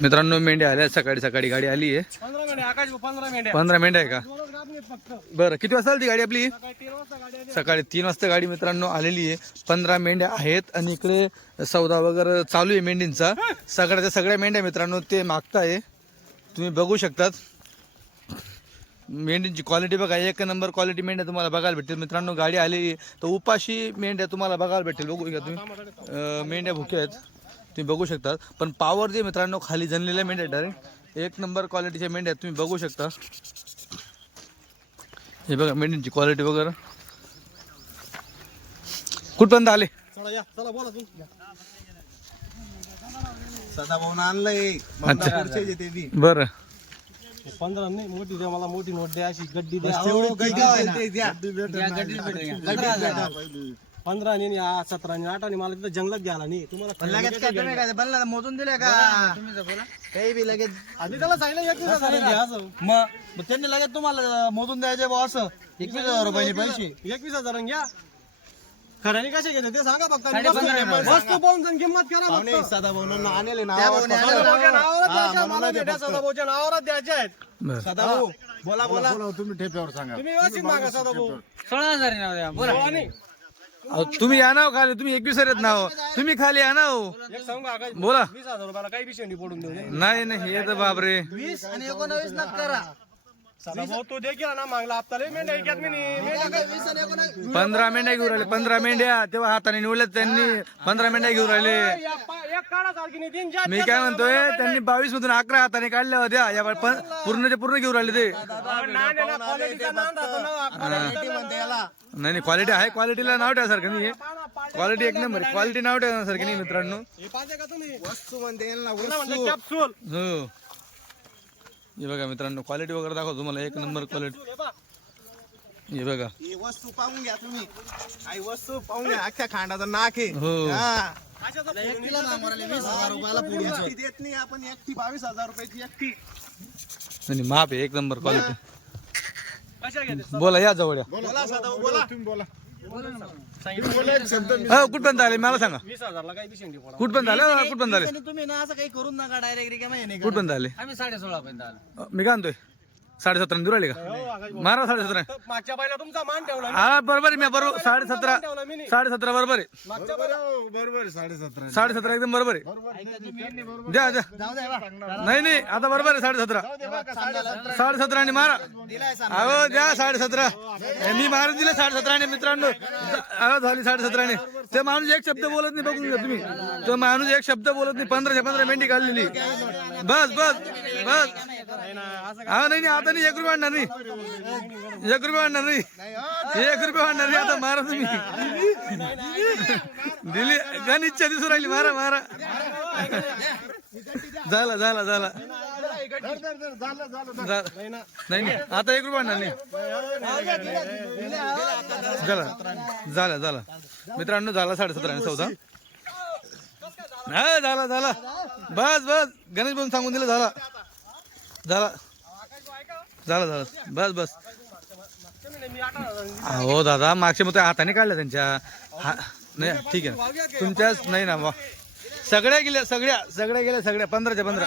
मित्रांनो मेंढ्या आल्या. सकाळी सकाळी गाडी आली आहे. पंधरा मेंढ्या आकाश भाऊ, पंधरा मेंढ्या. पंधरा मेंढ्या आहे का? दोनच फक्त. बरं किती वाजता आली ती गाडी आपली? सकाळी तीन वाजता गाडी आली. सकाळी तीन वाजता गाडी मित्रांनो आलेली आहे. पंधरा मेंढ्या आहेत आणि इकडे सौदा वगैरे चालू आहे मेंढींचा. सगळ्याच्या सगळ्या मेंढ्या मित्रांनो ते मागताय. तुम्ही बघू शकतात. मेंढींची क्वालिटी बघा एक नंबर क्वालिटी मेंढ्या तुम्हाला बघायला भेटतील. मित्रांनो गाडी आलेली आहे. तर उपाशी मेंढ्या तुम्हाला बघायला भेटेल. बघू घ्या तुम्ही. अं, मेंढ्या भुक्या आहेत. तुम्ही बघू शकता. पण पावर जे मित्रांनो खाली जनलेल्या मेंढ्या डायरेक्ट एक नंबर क्वालिटीच्या मेंढ्या आहेत, तुम्ही बघू शकता. हे बघा मेंढींची क्वालिटी वगैरे. कुठपर्यंत आले? सदाभाऊन आणलंय. बरं. पंधरा नाही मोठी द्या मला मोठी नोट द्या अशी गड्डी द्या. पंधरा आणि या सतरा आणि आठ आणि मला तिथं जंगलात घ्यायला नाही. तुम्हाला लगेच काय तुम्ही काय? बनला मोजून दिले का? काही बी लगेच आधी त्याला सांगितलं एकवीस हजार घ्या असं. मग मग त्यांनी लगेच तुम्हाला मोजून द्यायचे बा असं. एकवीस हजार रुपयाचे पैसे. एकवीस हजार घ्या. खऱ्याने कसे घेते ते सांगा फक्त. वस्तू- पाहून जण किंमत करा फक्त. सदाभाऊन आणले ना सदाभाऊच्या नावावरच द्यायच्या, आहेत. बोला बोला. तुम्ही व्यवस्थित मागा सदाभाऊ सोळा हजार बोला. हो अहो, तुम्ही या ना हो खाली. तुम्ही एकवीस येत ना हो. तुम्ही खाली या ना हो. एक सांगू का आकाश? बोला. वीस हजार रुपयाला काही बी शेंडी पडून देऊ. नाही नाही. हे तर बापरे. वीस आणि एकोणावीस लाख करा. सदाभाऊ तो दे केला ना मागला. हप्ताला मेंढ्या ऐक्यात मी नाही. मेंढ्या काय वीस आणि एकोणावीस पंधरा मेंढ्या घेऊन राहिले पंधरा मेंढ्या. तेव्हा हाताने निवडल्यात त्यांनी पंधरा मेंढ्या घेऊन राहिले. या पा- एक काढा सारखी नाही. तीन चार मी काय म्हणतोय त्यांनी बावीस मधून अकरा हाताने काढल्या होत्या या पण पूर्णचे पूर्ण घेऊन राहिले ते. नाही नाही क्वालिटीचा नाद राहतो ना क्वालिटी म्हणते याला. नाही नाही क्वालिटी आहे क्वालिटीला नाव ठेवासारखं नाही क्वालिटी एक नंबर क्वालिटी नाव ठेवण्यासारखी नाही मित्रांनो. हे पाहिजे का तुम्ही? वस्तू म्हणते यांना पुन्हा वस्तू. म्हणलं कॅप्सूल हो. हे बघा मित्रांनो क्वालिटी वगैरे दाखव तुम्हाला. एक नंबर क्वालिटी हे. हे बघा. ही वस्तू पाहून घ्या तुम्ही. काही वस्तू पाहून घ्या. अख्ख्या खांडाचा नाक आहे. हो. हा. एकटीला मामाला वीस हजार रुपयाला पुढून एकटी देत नाही आपण. एकटी बावीस हजार रुपयाची एकटी. नाही माप आहे एक नंबर क्वालिटी कशा घेते बोला या जवळ या. बोला सदाभाऊ बोला. हो कुठपर्यंत आले? मला सांगा. वीस हजारला काही शेंडी पडा. कुठपर्यंत आले? हो, कुठपर्यंत आले? तुम्ही ना असं काही करून नका डायरेक्ट रिकामा कुठपर्यंत आले? आम्ही साडे सोळा पर्यंत आलो मी काय म्हणतोय? साडेसतरा दूर आले का? हो. मारा साडेसतरा. तर मागच्या बाईला तुमचा मान ठेवला मी. हा बरोबर आहे मी बरोबर साडेसतरा. साडेसतरा बरोबर आहे. मागच्या बाईला साडेसतरा. एकदम बरोबर आहे. द्या द्या. नाही नाही आता बरोबर आहे साडेसतरा. साडेसतरा. आणि मारा. अहो द्या साडेसतरा. मी मारून दिले साडेसतराने मित्रांनो. अहो झाली साडेसतराने ते माणूस एक शब्द बोलत नाही बघून घ्या तुम्ही. तो माणूस एक शब्द बोलत नाही पंधराशे पंधरा मेंढी काढलेली बस बस. बस. हा नाही नाही आता नाही एक रुपये आणणार नाही. एक रुपये आणणार नाही. एक रुपये आणणार नाही आता मारा तुम्ही. दिली गणितच्या दिसून राहिली मारा मारा. झाला झाला झाला. झा- नाही नाही आता एक रुपये आणणार नाही. झाला झाला झाला. मित्रांनो झाला साडेसतरा चौदा. हा झाला झाला. बस बस. गणेश भाऊन सांगून दिलं झाला. झाला. झालं झालं. बस बस. हो दादा मागच्या मग हाताने काढल्या त्यांच्या. हा नाही ठीक आहे. तुमच्याच नाही ना वा. सगळ्या गेल्या सगळ्या सगळ्या गेल्या सगळ्या पंधराच्या पंधरा.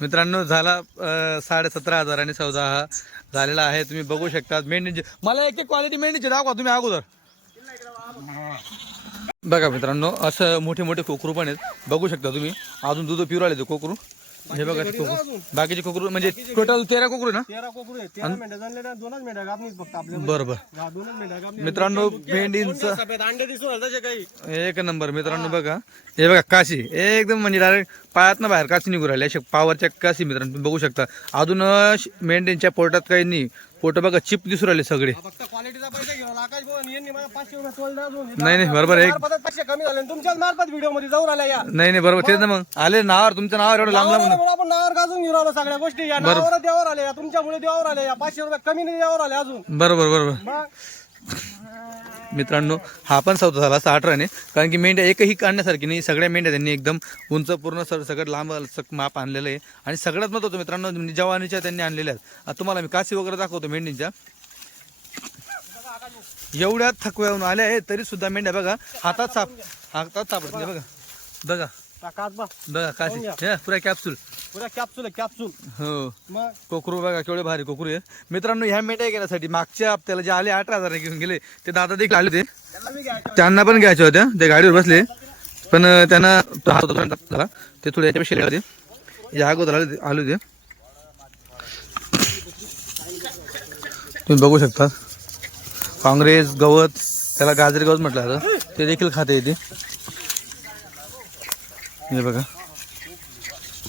मित्रांनो झाला अं, साडेसतरा हजाराने चौदा हा झालेला आहे. तुम्ही बघू शकता. मेंढीची मला एक एक क्वालिटी मेंढीची दाखवा तुम्ही अगोदर. बघा मित्रांनो असं मोठे मोठे कोकरू पण आहेत. बघू शकता तुम्ही. अजून दूध पिऊ राहिले ते कोकरू. हे बघा ते कोकरू. बाकीचे कोकरू म्हणजे टोटल तेरा कोकरू ना? तेरा कोकरू आहे तेरा मेंढ्या जनलेल्या दोनच मेंढ्या गाबनीच फक्त आपल्या बरोबर दोनच मेंढ्या गाबनी मित्रांनो मेंढींचं सफेद अंडे दिसून राहिले तसे काही. एक नंबर मित्रांनो बघा. हे बघा काशी. एकदम म्हणजे डायरेक्ट पायात ना बाहेर काशी निघू राहिले. अशा पावरच्या काशी मित्रांनो तुम्ही बघू शकता. अजून अं, श- मेंढ्यांच्या पोटात काही नाही. पोट बघा चिप दिसू राहिले सगळे. फक्त क्वालिटीचा पैसा घेऊन आकाश भाऊ आणि यांनी मला पाचशे रुपये सोडले अजून. नाही नाही बरोबर आहे. कमी झाले आणि तुमच्याच मार्फत व्हिडिओमध्ये जाऊ राहिल्या या. नाही नाही बरोबर. तेच ना मग. आले नावावर तुमच्या नावावर एवढं लांब लांब नावावर आपण नावावर गाजून घेऊन आलो सगळ्या गोष्टी. या नावावर देवावर आले या तुमच्यामुळे देवावर आले या पाचशे रुपये कमी नाही देवावर आले अजून. बरोबर बरोबर. मग? मित्रांनो हा पण सौदा झाला असा अठराने कारण की मेंढ्या एकही काढण्यासारखी नाही सगळ्या मेंढ्या त्यांनी एकदम उंच पूर्ण सर सगळं लांब माप आणलेलं आहे. आणि सगळ्यात महत्त्वाचं मित्रांनो म्हणजे जवानीच्या त्यांनी आणलेल्या आहेत. तुम्हाला मी काशी वगैरे दाखवतो मेंढींच्या. एवढ्या थकव्याहून आल्या आहे तरी सुद्धा मेंढ्या बघा हातात साप हातात सापडत नाही बघा. बघा. बघा. काशी पुरा कॅप्सूल पुरा कॅप्सूल आहे कॅप्सूल हो. मग? कोकरू बघा केवढे भारी कोकरू आहे मित्रांनो ह्या मेंढ्या घेण्यासाठी मागच्या हप्त्याला जे आले अठरा हजार घेऊन गेले ते दादा देखील आले होते. त्यांना पण घ्यायच्या होत्या ते गाडीवर बसले. पण त्यांना तो हात थोडे याच्यापेक्षा होते या अगोदर आले आले होते. तुम्ही बघू शकता. काँग्रेस गवत त्याला गाजरी गवत म्हटलं ते देखील खाते येते हे बघा.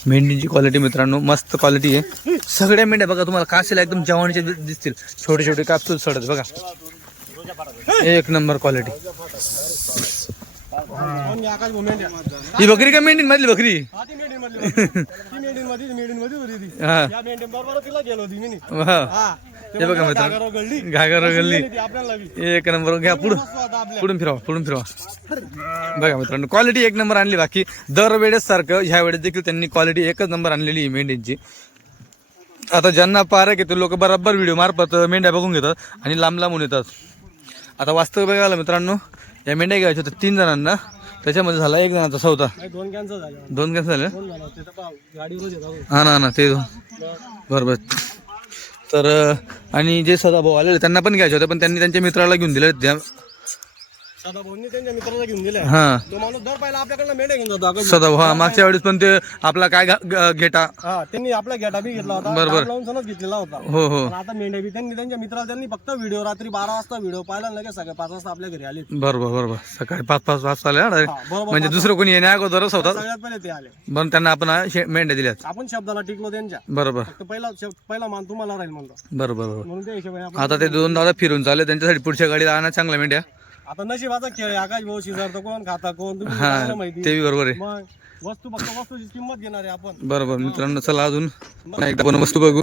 मेंढीची क्वालिटी मित्रांनो मस्त क्वालिटी आहे. सगळ्या मेंढ्या बघा तुम्हाला कासेला एकदम जवानीचे दिसतील. छोटे छोटे कापसूल सडत बघा. एक नंबर क्वालिटी ही बकरी का मेंढी मधली बकरी हा. ती. ती ती हा बघा गळली. घागर गल्ली ती. एक नंबर घ्या पुढं. मस्त होता आपल्या. पुढून फिरवा पुढून फिरवा. बघा मित्रांनो क्वालिटी एक नंबर आणली बाकी दरवेळेस सारखं ह्या वेळेस देखील त्यांनी क्वालिटी एकच नंबर आणलेली आहे मेंढ्यांची आता ज्यांना पारक येते लोक बरोबर व्हिडिओ मार्फत मेंढ्या बघून घेतात आणि लांब लांबून येतात. आता वास्तव बघायला मित्रांनो या मेंढ्या घ्यायच्या होत्या तीन जणांना. त्याच्यामध्ये झाला एक जणांचा सौदा दोन कॅन्सर झाले. दोन कॅन्सल झाले? ते. हा ना हा ना ते बरोबर तर आणि जे सदाभाऊ आलेले त्यांना पण घ्यायचे होते पण त्यांनी त्यांच्या मित्राला घेऊन दिले. त्या सदा भाऊंनी त्यांच्या मित्राला घेऊन दिल्या हा. तो माणूस दर पहिला आपल्याकडनं मेंढ्या घेऊन जातो. आकाश सदाभाऊ हा मागच्या वेळेस पण ते आपला काय घा- ग- घेटा हा त्यांनी आपला गेटा बी घेतला होता. बरोबर. दाब लावून सणच घेतलेला होता. हो हो. पण आता मेंढ्या बी त्यांनी त्यांच्या मित्राला त्यांनी फक्त व्हिडिओ रात्री बारा वाजता व्हिडिओ पाहिला आणि लगेच सकाळी पाच वाजता आपल्या घरी आले. बरोबर बरोबर. सकाळी पाच पाच वाजता आले ना direct. हा, बरोबर म्हणजे दुसरं कोणी येण्या अगोदरच होता सगळ्यात पहिले ते आले. पण त्यांना आपण हा शे- मेंढ्या दिल्यात. आपण शब्दाला टिकलो त्यांच्या. बरोबर. फक्त पहिला शब्द पहिला मान तुम्हाला राहील म्हणतो बरोबर बरोबर. म्हणून त्या हिशोबाने आपण आता ते दोन दादा फिरून चालले त्यांच्यासाठी पुढच्या गाडीला आणा चांगल्या मेंढ्या. आता नशिबाचा खेळ आहे. आकाश भाऊ शिजारतो कोण खाता कोण? तुम्ही हा चांगलं माहिती ते बी बरोबर आहे. मग वस्तू फक्त वस्तूची किंमत घेणार आहे आपण. बरोबर मित्रांनो चला अजून. पुन्हा एकदा पण वस्तू बघू.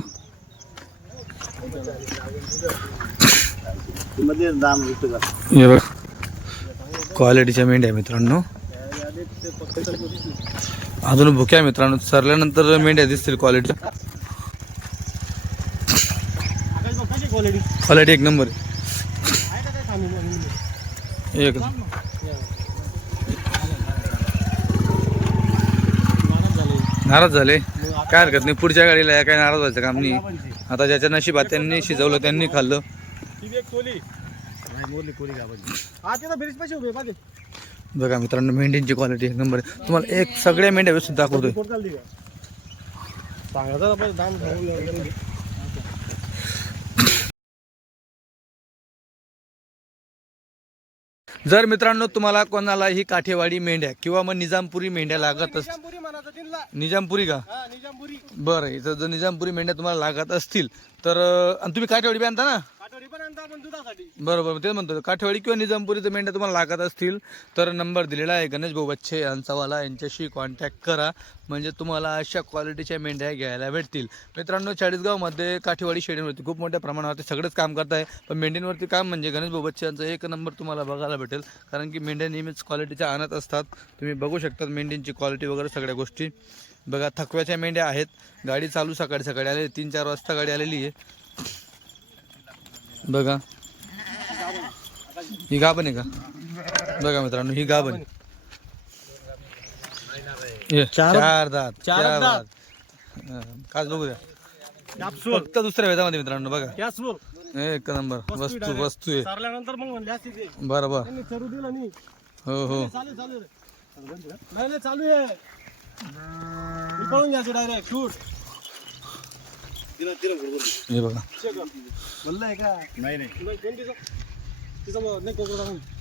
हे बघ क्वालिटीच्या मेंढ्या मित्रांनो. अजून भुक्या मित्रांनो. सरल्यानंतर मेंढ्या दिसतील क्वालिटी आकाश भाऊ कशी क्वालिटी क्वालिटी एक नंबर. आहे का काय खामी म्हणून एक. नाराज झाले. काय हरकत नाही पुढच्या गाडीला या काय नाराज व्हायचं काम नाही. आता ज्याच्या नशिबात त्यांनी शिजवलं त्यांनी खाल्लं. बघा मित्रांनो मेंढ्यांची क्वालिटी एक नंबर आहे तुम्हाला एक सगळ्या मेंढ्या व्यवस्थित दाखवतोय कोण चालली का सांगायचं आपण दाम घेऊन द्यावं. जर मित्रांनो तुम्हाला कोणाला ही काठेवाडी मेंढ्या किंवा मग निजामपुरी मेंढ्या लागत अस निजामपुरी का? हा बरं इथं जर निजामपुरी मेंढ्या तुम्हाला लागत असतील तर आणि तुम्ही काठेवाडी बी आणता ना? पण आणतो आपण दुधासाठी. बरोबर तेच म्हणतो. काठेवाडी किंवा निजामपुरीचं मेंढ्या तुम्हाला लागत असतील तर नंबर दिलेला आहे गणेश भाऊ बच्चे यांचावाला यांच्याशी कॉन्टॅक्ट करा. म्हणजे तुम्हाला अशा क्वालिटीच्या मेंढ्या घ्यायला भेटतील. मित्रांनो चाळीसगावमध्ये काठेवाडी शेडींवरती खूप मोठ्या प्रमाणावरती सगळंच काम करत आहे. पण मेंढ्यांवरती काम म्हणजे गणेश भाऊ यांचा एक नंबर तुम्हाला बघायला भेटेल. कारण की मेंढ्या नेहमीच क्वालिटीच्या आणत असतात. तुम्ही बघू शकतात मेंढ्यांची क्वालिटी वगैरे सगळ्या गोष्टी. बघा थकव्याच्या मेंढ्या आहेत. गाडी चालू सकाळी सकाळी आलेली तीन चार वाजता गाडी आलेली आहे. बघा. ही गाभण आहे का? बघा मित्रांनो ही गाभण. आहे. चार दात चार चार दात. दात. हा, काच बघू द्या कॅप्सूल फक्त दुसऱ्या वेदामध्ये मित्रांनो बघा. एक नंबर वस्तू वस्तू आहे. सारल्यानंतर मग म्हणले असते ते बरोबर त्यांनी चरू दिलं नाही. हो हो. चालू चालू रे नाही नाही चालू आहे. घ्यायचं डायरेक्ट शूट हे बघा.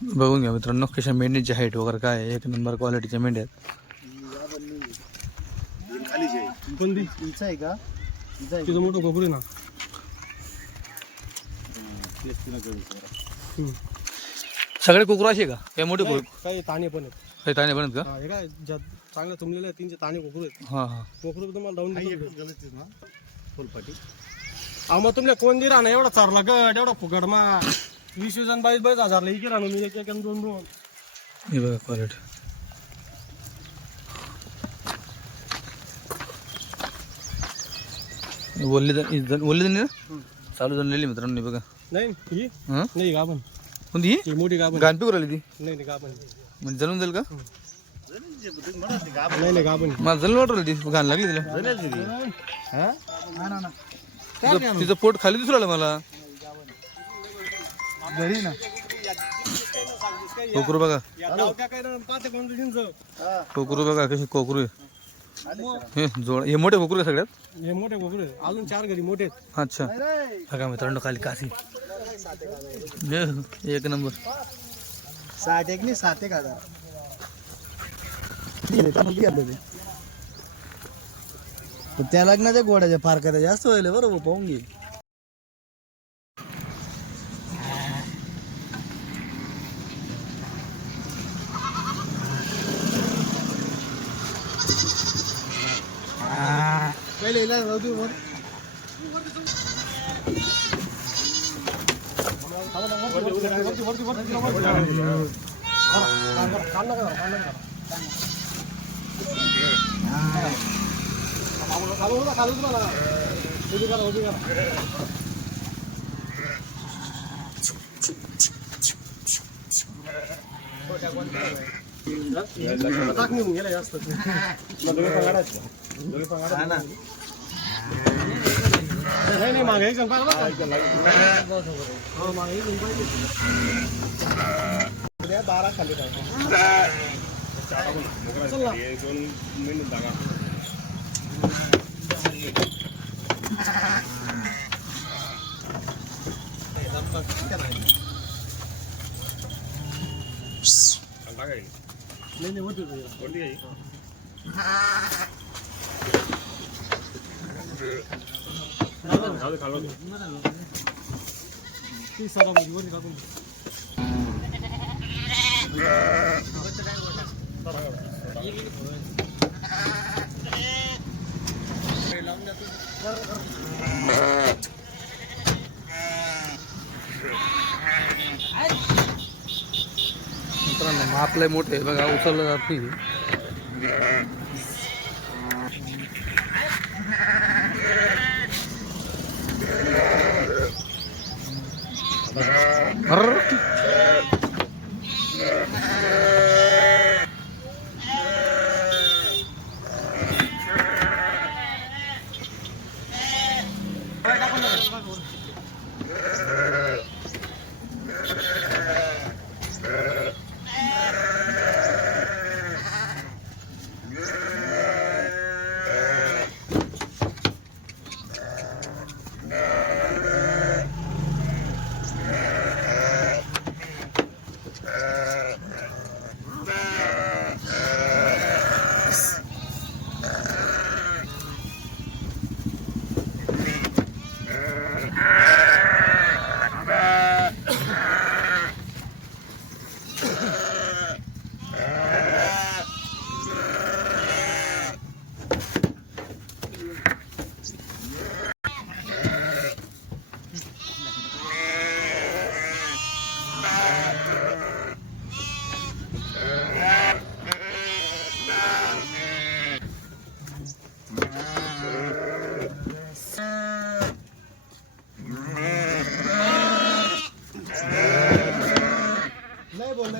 बघून घ्या मित्रांनो कशा मेंढीची हाईट वगैरे काय. एक नंबर क्वालिटीच्या मेंढ्या आहेत. आहे. का? मोठं आहे ना. सगळे कुकुर असे का? काय मोठे कुकुर? काही ताणे पण आहेत. काही ताने बनत का? हा, काय ज्या चांगल्या तुंबलेले आहेत तीनशे ताणे कोकरू आहेत. हा हा. कोकरू तुम्हाला डाऊन फुलपाटी. अहो मग तुमच्या कोण दिरा ना एवढा चारला गट एवढा फुकट मा. वीस वीस आणि बावीस बावीस हजारला इकडे आणून मी एक एक आणि दोन दोन. हे बघा क्वालिटी बोलली बोलली ना चालू झालेली मित्रांनो बघा. नाही ही? हं? नाही आपण कोणती ही? ती मोठी गाभण. गाणपी करू राहिली ती? नाही नाही म्हणजे जळून जाईल का? नाही नाही मला ती घाण लागली तिला. तिचं- तिचं पोट खाली दिसू राहिलं मला. घरी ना. कोकरू बघा. कोकरू बघा कशी कोकरू आहे. हे जोड हे मोठे कोकरू आहे सगळ्यात? हे मोठे कोकरे अजून चार घरी मोठे. अच्छा. बघा मित्रांनो खाली काशी हे, एक नंबर. साठ एक नाही सात एक हजार. पण त्या लग्नाच्या गोड्याच्या फारकत्या जास्त व्हायला बरोबर पाहून घे पहिले राहू दे वर. टाक निघून गेला जास्त नाही नाही मागे एक जण पाहिलं बरं का? हो, मागे एक जण पाहिजे. बारा खाली चल ना. नाही नाही होती होती. ती सरा मध्ये वरती टाकून दे. मित्रांनो आपले मोठे बघा उचललं जात नाही. Yeah. Ah,